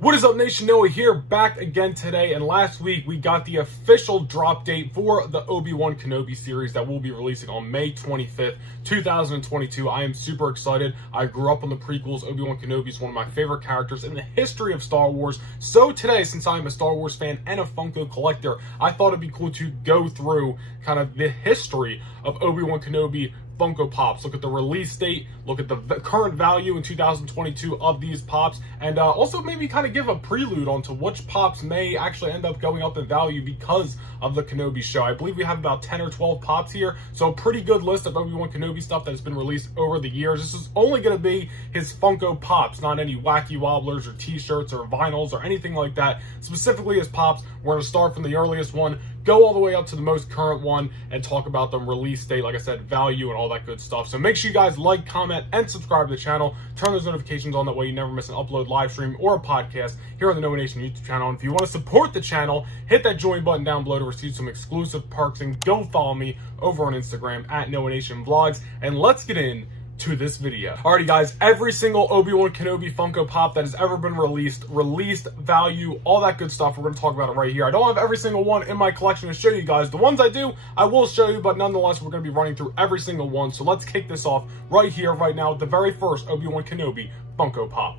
What is up, Nation? Noah here, back again today. And last week we got the official drop date for the Obi-Wan Kenobi series that we'll be releasing on May 25th, 2022. I am super excited. I grew up on the prequels. Obi-Wan Kenobi is one of my favorite characters in the history of Star Wars. So today, since I'm a Star Wars fan and a Funko collector, I thought it'd be cool to go through kind of the history of Obi-Wan Kenobi Funko Pops. Look at the release date, look at the current value in 2022 of these Pops, and also maybe kind of give a prelude onto which Pops may actually end up going up in value because of the Kenobi show. I believe we have about 10 or 12 Pops here, so a pretty good list of Obi-Wan Kenobi stuff that has been released over the years. This is only going to be his Funko Pops, not any wacky wobblers or t-shirts or vinyls or anything like that. Specifically his Pops, we're going to start from the earliest one, go all the way up to the most current one, and talk about the release date, like I said, value, and all that good stuff. So make sure you guys like, comment, and subscribe to the channel. Turn those notifications on, that way you never miss an upload, live stream, or a podcast here on the Noah Nation YouTube channel. And if you want to support the channel, hit that join button down below to receive some exclusive perks, and go follow me over on Instagram at Noah Nation Vlogs. And let's get in to this video. Alrighty guys, every single Obi-Wan Kenobi Funko Pop that has ever been released, value, all that good stuff, we're going to talk about it right here. I don't have every single one in my collection to show you guys. The ones I do, I will show you, but nonetheless, we're going to be running through every single one. So let's kick this off right here, right now, with the very first Obi-Wan Kenobi Funko Pop.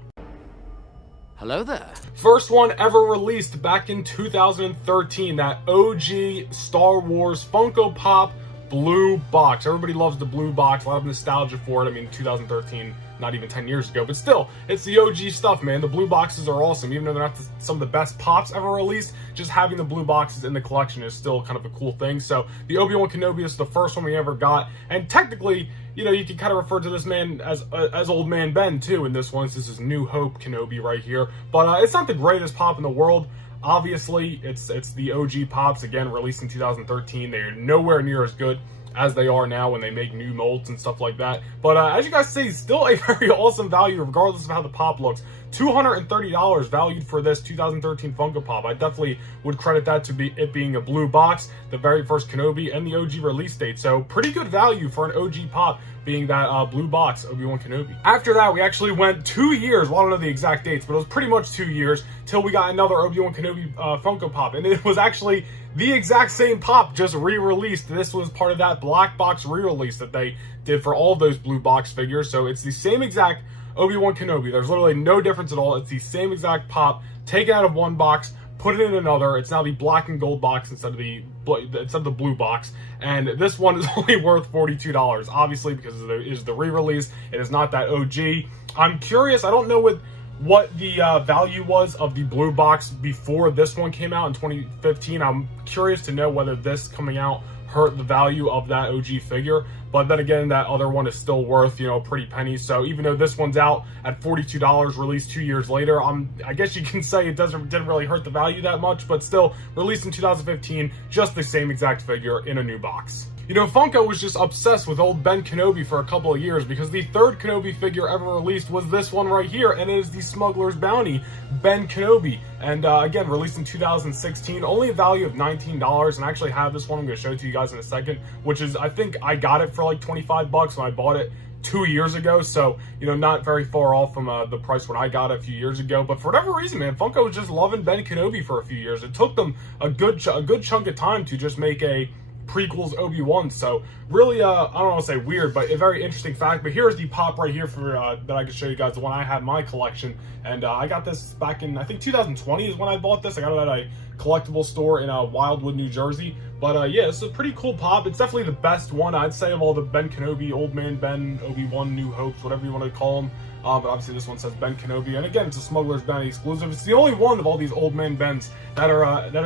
Hello there. First one ever released back in 2013, that OG Star Wars Funko Pop blue box. Everybody loves the blue box, a lot of nostalgia for it. I mean, 2013, not even 10 years ago, but still, it's the OG stuff, man. The blue boxes are awesome, even though they're not some of the best Pops ever released. Just having the blue boxes in the collection is still kind of a cool thing. So the Obi-Wan Kenobi is the first one we ever got, and technically, you know, you can kind of refer to this man as Old Man Ben too in this one. This is New Hope Kenobi right here, but it's not the greatest Pop in the world. Obviously, it's the OG Pops, again, released in 2013. They're nowhere near as good as they are now when they make new molds and stuff like that. But as you guys see, still a very awesome value regardless of how the Pop looks. $230 valued for this 2013 Funko Pop. I definitely would credit that to it being a blue box, the very first Kenobi, and the OG release date. So pretty good value for an OG Pop, being that blue box Obi-Wan Kenobi. After that, we actually went 2 years, well, I don't know the exact dates, but it was pretty much 2 years, till we got another Obi-Wan Kenobi Funko Pop. And it was actually the exact same Pop, just re-released. This was part of that black box re-release that they did for all those blue box figures. So it's the same exact Obi-Wan Kenobi. There's literally no difference at all. It's the same exact Pop, taken out of one box, put it in another. It's now the black and gold box instead of the blue box. And this one is only worth $42, obviously, because it is the re-release. It is not that OG. I'm curious, I don't know what the value was of the blue box before this one came out in 2015. I'm curious to know whether this coming out hurt the value of that OG figure. But then again, that other one is still worth, you know, a pretty penny. So even though this one's out at $42, released 2 years later, I guess you can say it didn't really hurt the value that much, but still, released in 2015, just the same exact figure in a new box. You know, Funko was just obsessed with old Ben Kenobi for a couple of years, because the third Kenobi figure ever released was this one right here, and it is the Smuggler's Bounty Ben Kenobi. And again, released in 2016, only a value of $19, and I actually have this one I'm going to show it to you guys in a second, which is, I think I got it for like 25 bucks when I bought it 2 years ago, so, you know, not very far off from the price when I got it a few years ago. But for whatever reason, man, Funko was just loving Ben Kenobi for a few years. It took them a good chunk of time to just make a prequels Obi-Wan. So really, I don't want to say weird, but a very interesting fact. But here's the Pop right here for that I can show you guys, the one I had in my collection. And I got this back in, I think 2020 is when I bought this. I got it at a collectible store in Wildwood, New Jersey. But yeah, it's a pretty cool Pop. It's definitely the best one, I'd say, of all the Ben Kenobi, Old Man Ben, Obi-Wan, New Hopes, whatever you want to call them. But obviously this one says Ben Kenobi, and again, it's a Smuggler's Bounty exclusive. It's the only one of all these Old Man Bens that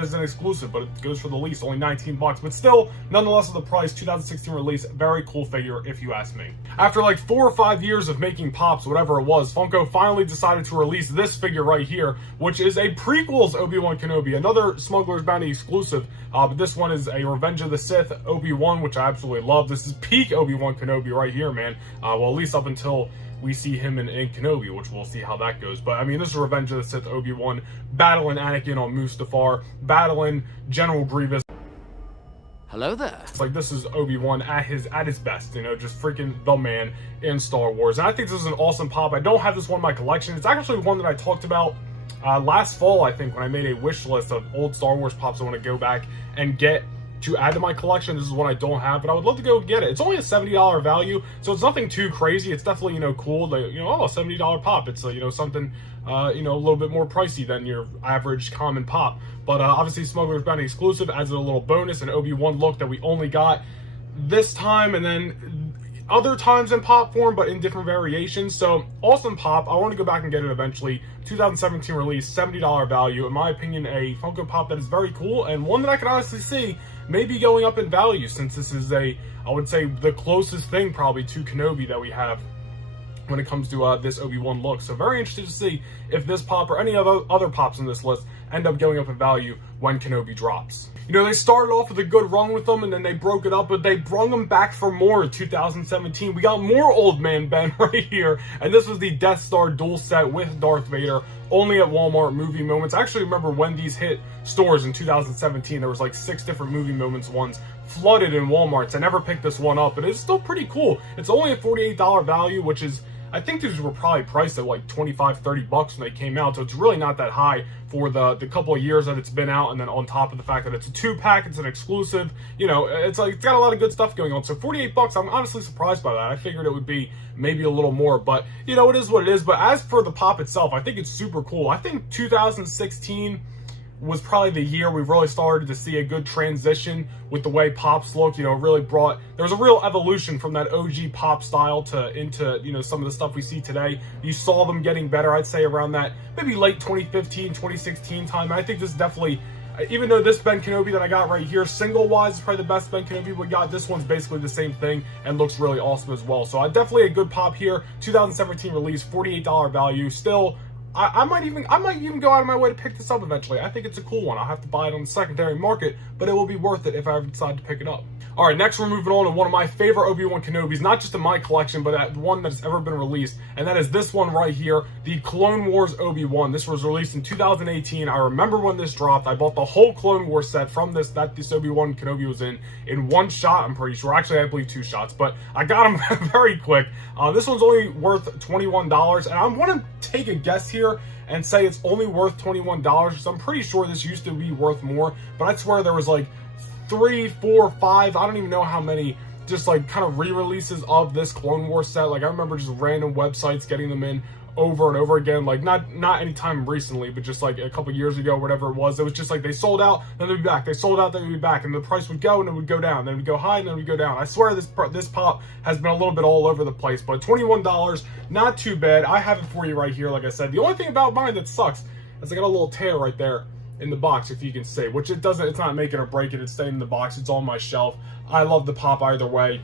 is an exclusive, but it goes for the least, only 19 bucks. But still, nonetheless, of the price, 2016 release, very cool figure if you ask me. After like 4 or 5 years of making Pops, whatever it was, Funko finally decided to release this figure right here, which is a prequels Obi-Wan Kenobi, another Smuggler's Bounty exclusive. But this one is a Revenge of the Sith Obi-Wan, which I absolutely love. This is peak Obi-Wan Kenobi right here, man. Well, at least up until we see him in Kenobi, which we'll see how that goes. But I mean, this is Revenge of the Sith Obi-Wan battling Anakin on Mustafar, battling General Grievous. Hello there. It's like, this is Obi-Wan at his best, you know, just freaking the man in Star Wars. And I think this is an awesome Pop. I don't have this one in my collection. It's actually one that I talked about last fall, I think, when I made a wish list of old Star Wars pops I want to go back and get to add to my collection. This is one I don't have, but I would love to go get it. It's only a $70 value, so it's nothing too crazy. It's definitely, cool. Like, oh, a $70 pop. It's, something, a little bit more pricey than your average common pop. But obviously, Smuggler's Bounty exclusive adds a little bonus, an Obi-Wan look that we only got this time, and then other times in pop form, but in different variations. So awesome pop. I want to go back and get it eventually. 2017 release, $70 value. In my opinion, a Funko Pop that is very cool, and one that I can honestly see maybe going up in value, since this is I would say, the closest thing probably to Kenobi that we have when it comes to this Obi-Wan look. So very interested to see if this pop or any other pops in this list end up going up in value when Kenobi drops. They started off with a good run with them, and then they broke it up, but they brung them back for more in 2017. We got more Old Man Ben right here, and this was the Death Star dual set with Darth Vader, only at Walmart Movie Moments. I actually remember when these hit stores in 2017, there was like 6 different Movie Moments ones flooded in Walmarts. I never picked this one up, but it's still pretty cool. It's only a $48 value, which is, I think these were probably priced at like $25-30 when they came out, so it's really not that high for the couple of years that it's been out, and then on top of the fact that it's a 2-pack, it's an exclusive, it's got a lot of good stuff going on. So $48, I'm honestly surprised by that. I figured it would be maybe a little more, but it is what it is. But as for the pop itself, I think it's super cool. I think 2016 was probably the year we really started to see a good transition with the way pops looked. Really brought, there was a real evolution from that OG pop style into some of the stuff we see today. You saw them getting better, I'd say, around that maybe late 2015, 2016 time. And I think this is definitely, even though this Ben Kenobi that I got right here, single-wise, is probably the best Ben Kenobi we got, this one's basically the same thing and looks really awesome as well. So definitely a good pop here. 2017 release, $48 value. Still, I might even go out of my way to pick this up eventually. I think it's a cool one. I'll have to buy it on the secondary market, but it will be worth it if I ever decide to pick it up. All right, next we're moving on to one of my favorite Obi-Wan Kenobis, not just in my collection, but that one that has ever been released, and that is this one right here, the Clone Wars Obi-Wan. This was released in 2018. I remember when this dropped. I bought the whole Clone Wars set from this Obi-Wan Kenobi was in one shot, I'm pretty sure. Actually, I believe 2 shots, but I got them very quick. This one's only worth $21, and I want to take a guess here and say it's only worth $21, because I'm pretty sure this used to be worth more, but I swear there was like 3, 4, 5, I don't even know how many, just like kind of re-releases of this Clone Wars set. Like I remember just random websites getting them in over and over again, like not anytime recently, but just like a couple years ago, whatever it was just like they sold out, then they'd be back, they sold out, then they'd be back, and the price would go and it would go down, then it would go high and then it would go down. I swear this pop has been a little bit all over the place, but $21, not too bad. I have it for you right here. Like I said, the only thing about mine that sucks is I got a little tear right there in the box, if you can see, which it's not making or breaking, it's staying in the box, it's on my shelf. I love the pop either way.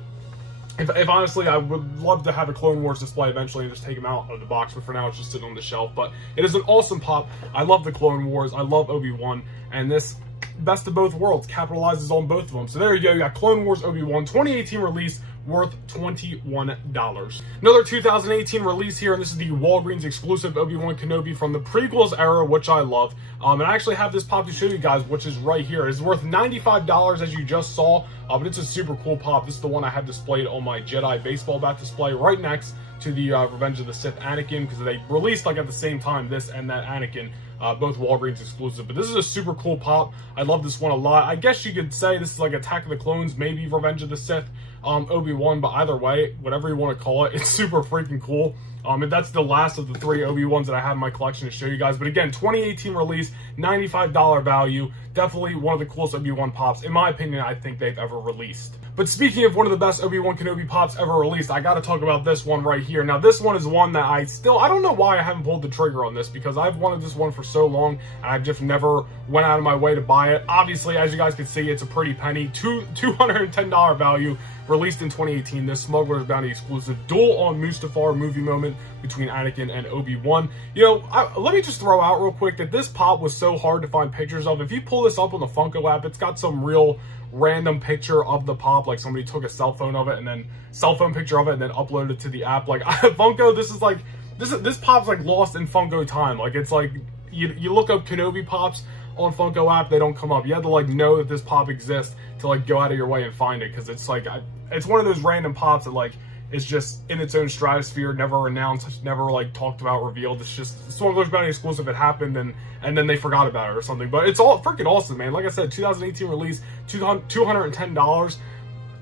If honestly, I would love to have a Clone Wars display eventually and just take them out of the box, but for now it's just sitting on the shelf. But it is an awesome pop. I love the Clone Wars, I love Obi-Wan, and this best of both worlds capitalizes on both of them. So there you go, you got Clone Wars Obi-Wan, 2018 release, worth $21. Another 2018 release here, and this is the Walgreens exclusive Obi-Wan Kenobi from the prequels era, which I love. And I actually have this pop to show you guys, which is right here. It's worth $95, as you just saw, but it's a super cool pop. This is the one I have displayed on my Jedi baseball bat display right next to the Revenge of the Sith Anakin, because they released like at the same time, this and that Anakin, both Walgreens exclusive. But this is a super cool pop. I love this one a lot. I guess you could say this is like Attack of the Clones, maybe Revenge of the Sith, Obi-Wan, but either way, whatever you want to call it, it's super freaking cool. And that's the last of the 3 Obi-Wans that I have in my collection to show you guys. But again, 2018 release, $95 value. Definitely one of the coolest Obi-Wan pops, in my opinion, I think they've ever released. But speaking of one of the best Obi-Wan Kenobi pops ever released, I got to talk about this one right here. Now, this one is one that I don't know why I haven't pulled the trigger on this, because I've wanted this one for so long, and I've just never went out of my way to buy it. Obviously, as you guys can see, it's a pretty penny, $210 value, released in 2018. This Smuggler's Bounty exclusive duel on Mustafar movie moment between Anakin and Obi-Wan. Let me just throw out real quick that this pop was so hard to find pictures of. If you pull this up on the Funko app, it's got some real random picture of the pop, like somebody took a cell phone picture of it and then uploaded it to the app. Like Funko, this pop's like lost in Funko time. Like it's like you look up Kenobi pops on Funko app, they don't come up. You have to like know that this pop exists to like go out of your way and find it, because it's like it's one of those random pops that like is just in its own stratosphere, never announced, never like talked about, revealed. It's just Smuggler's Bounty exclusive. It happened, and then they forgot about it or something. But it's all freaking awesome, man. Like I said, 2018 release, $210.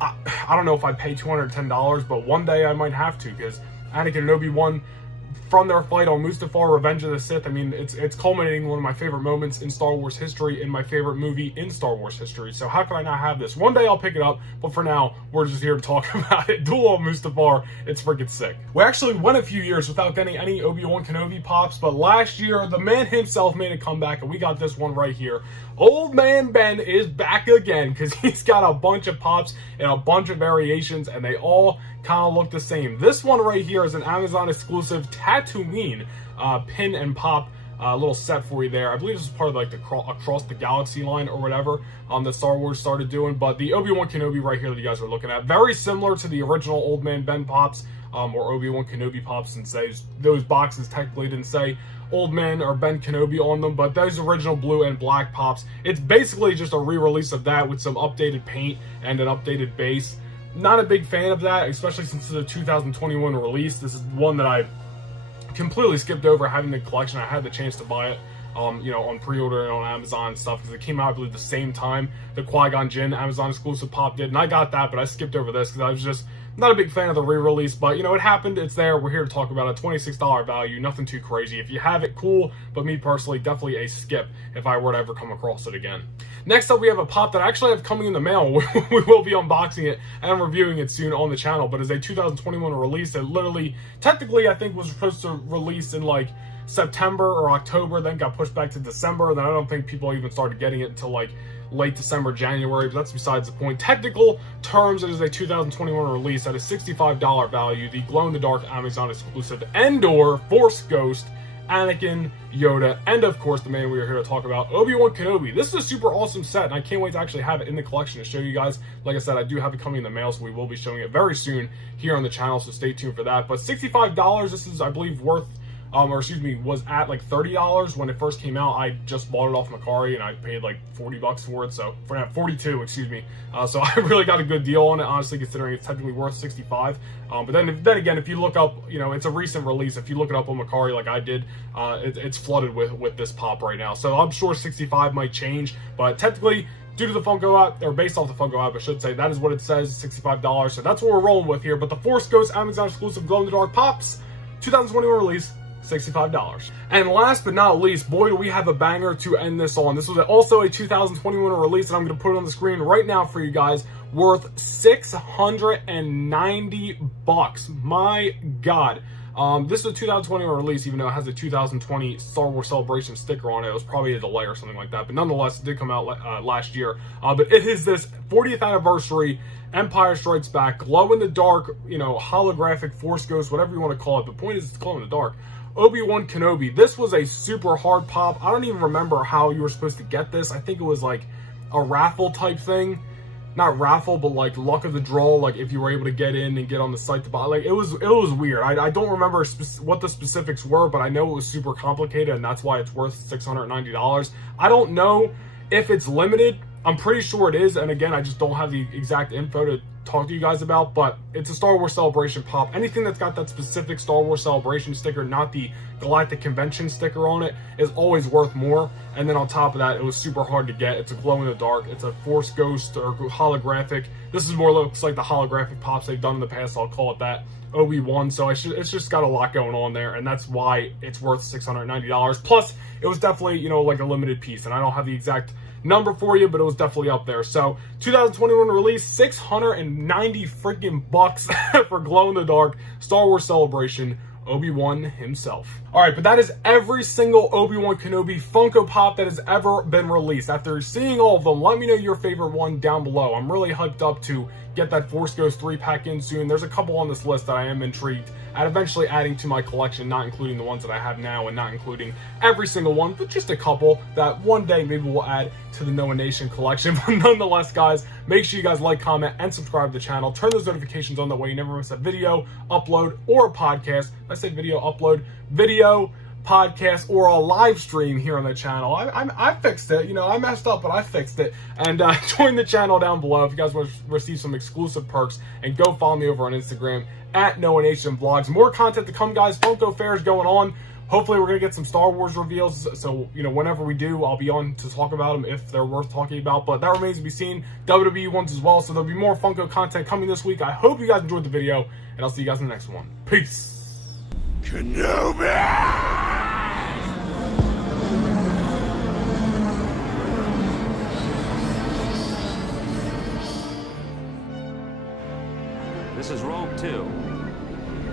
I don't know if I'd pay $210, but one day I might have to, because Anakin and Obi-Wan, from their fight on Mustafar, Revenge of the Sith, I mean, it's culminating one of my favorite moments in Star Wars history, in my favorite movie in Star Wars history. So how could I not have this? One day I'll pick it up, but for now, we're just here to talk about it. Duel on Mustafar, it's freaking sick. We actually went a few years without getting any Obi-Wan Kenobi pops, but last year, the man himself made a comeback, and we got this one right here. Old Man Ben is back again, because he's got a bunch of pops and a bunch of variations, and they all kind of look the same. This one right here is an Amazon exclusive Tatooine pin and pop little set for you there. I believe this is part of like the Across the Galaxy line or whatever that Star Wars started doing. But the Obi-Wan Kenobi right here that you guys are looking at, very similar to the original Old Man Ben pops or Obi-Wan Kenobi pops, and says those boxes technically didn't say Old Man or Ben Kenobi on them, but those original blue and black pops, it's basically just a re-release of that with some updated paint and an updated base. Not a big fan of that, especially since it's a 2021 release. This is one that I completely skipped over having the collection. I had the chance to buy it, you know, on pre-order and on Amazon and stuff, because it came out, I believe, the same time the Qui-Gon Jinn Amazon exclusive pop did, and I got that, but I skipped over this because I was just not a big fan of the re-release. But you know, it happened, it's there, we're here to talk about it. $26 value, nothing too crazy. If you have it, cool, but me personally, definitely a skip if I were to ever come across it again. Next up, we have a pop that I actually have coming in the mail. We will be unboxing it and reviewing it soon on the channel, but it's a 2021 release that literally, technically, I think was supposed to release in like September or October, then got pushed back to December, then I don't think people even started getting it until like late December, January, but that's besides the point. Technical terms, it is a 2021 release at a $65 value, the glow-in-the-dark Amazon exclusive Endor Force Ghost Anakin, Yoda, and of course the man we are here to talk about, Obi-Wan Kenobi. This is a super awesome set, and I can't wait to actually have it in the collection to show you guys. Like I said, I do have it coming in the mail, so we will be showing it very soon here on the channel, so stay tuned for that. But $65, this is, I believe, worth was at like $30 when it first came out. I just bought it off Macari and I paid like $40 for it, so for that 42, excuse me. So I really got a good deal on it, honestly, considering it's technically worth 65. But then again, if you look up, you know, it's a recent release. If you look it up on Macari like I did, it's flooded with this pop right now. So I'm sure 65 might change, but technically, due to the Funko app, or based off the Funko app, I should say, that is what it says, $65. So that's what we're rolling with here. But the Force Ghost Amazon exclusive glow-in-the-dark pops, 2021 release, $65. And last but not least, boy, do we have a banger to end this on. This was also a 2021 release, and I'm going to put it on the screen right now for you guys, worth $690. My God. This is a 2021 release, even though it has a 2020 Star Wars Celebration sticker on it. It was probably a delay or something like that, but nonetheless, it did come out last year. But it is this 40th anniversary Empire Strikes Back, glow-in-the-dark, you know, holographic Force Ghost, whatever you want to call it. The point is, it's glow-in-the-dark. Obi-Wan Kenobi. This was a super hard pop. I don't even remember how you were supposed to get this. I think it was like a raffle type thing. Not raffle, but like luck of the draw, like if you were able to get in and get on the site to buy. Like it was weird. I don't remember what the specifics were, but I know it was super complicated, and that's why it's worth $690. I don't know if it's limited. I'm pretty sure it is, and again, I just don't have the exact info to talk to you guys about, but it's a Star Wars Celebration pop. Anything that's got that specific Star Wars Celebration sticker, not the Galactic Convention sticker on it, is always worth more. And then on top of that, it was super hard to get. It's a glow-in-the-dark. It's a Force Ghost or holographic. This is more looks like the holographic pops they've done in the past, so I'll call it that. Obi-Wan, so it's just got a lot going on there, and that's why it's worth $690. Plus, it was definitely, you know, like a limited piece, and I don't have the exact number for you, but it was definitely up there. So 2021 release, 690 freaking bucks for glow-in-the-dark Star Wars Celebration Obi-Wan himself. All right, but that is every single Obi-Wan Kenobi Funko Pop that has ever been released. After seeing all of them, let me know your favorite one down below. I'm really hyped up to get that Force Ghost 3-pack in soon. There's a couple on this list that I am intrigued at eventually adding to my collection, not including the ones that I have now and not including every single one, but just a couple that one day maybe we'll add to the Noah Nation collection. But nonetheless, guys, make sure you guys like, comment, and subscribe to the channel. Turn those notifications on, that way you never miss a video, upload, or a podcast. I say video, upload, video, podcast or a live stream here on the channel. I fixed it. You know, I messed up, but I fixed it. And join the channel down below if you guys want to receive some exclusive perks. And go follow me over on Instagram at NoahNationVlogs. More content to come, guys. Funko Fair is going on. Hopefully, we're going to get some Star Wars reveals. So, you know, whenever we do, I'll be on to talk about them if they're worth talking about. But that remains to be seen. WWE ones as well. So there'll be more Funko content coming this week. I hope you guys enjoyed the video. And I'll see you guys in the next one. Peace. Kenobi! This is Rogue 2.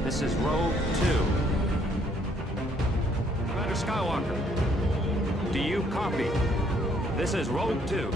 This is Rogue 2. Commander Skywalker, do you copy? This is Rogue 2.